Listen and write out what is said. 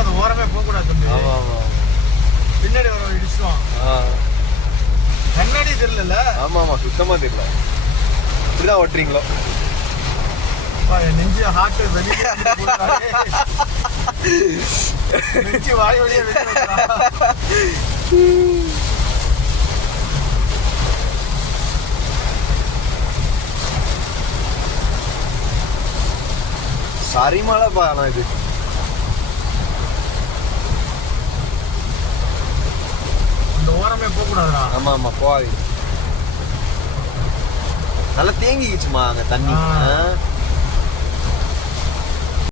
அந்த ஓரமே போகக்கூடாது தம்பி. ஆமா ஆமா பின்னாடி வர இடிச்சுவான். கண்ணாடி தெரியல. ஆமா ஆமா சுத்தமா தெரியல. இப்படிதான் ஓட்டுறீங்களோ? என் நெஞ்சு ஹார்ட் வெளியே நெஞ்சு வாய் வழியே சரிமலைப்பா. ஆனா இது இந்த ஓரமே போகக்கூடாதுடா. ஆமா ஆமா போகாது. நல்லா தேங்கிக்கிச்சுமா அங்க தண்ணி.